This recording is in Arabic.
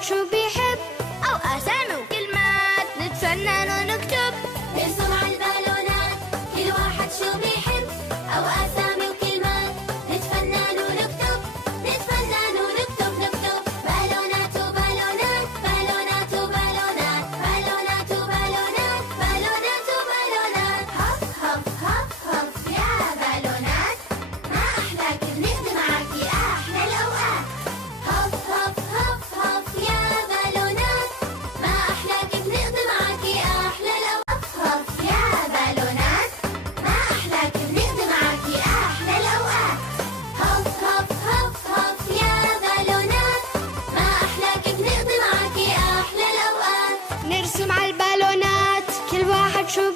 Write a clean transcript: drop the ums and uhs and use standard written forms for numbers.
واحد شو بيحب، أو أسامي وكلمات نتفنن ونكتب. نرسم على البالونات كل واحد شو بيحب، أو أسامي وكلمات نتفنن ونكتب. نتفنن ونكتب نكتب. بالونات وبالونات بالونات وبالونات بالونات وبالونات بالونات وبالونات. هف هف هف هف يا بالونات، ما أحلاك بنقضي معاكي أحلى الأوقات. هف هف هف هف يا بالونات، ما أحلاك بنقضي معاكي أحلى الأوقات. هف يا بالونات، ما أحلاك بنقضي معاكي أحلى الأوقات. هف هف هف هف يا بالونات، ما أحلاك بنقضي معاكي أحلى الأوقات. نرسم على البالونات كل واحد شو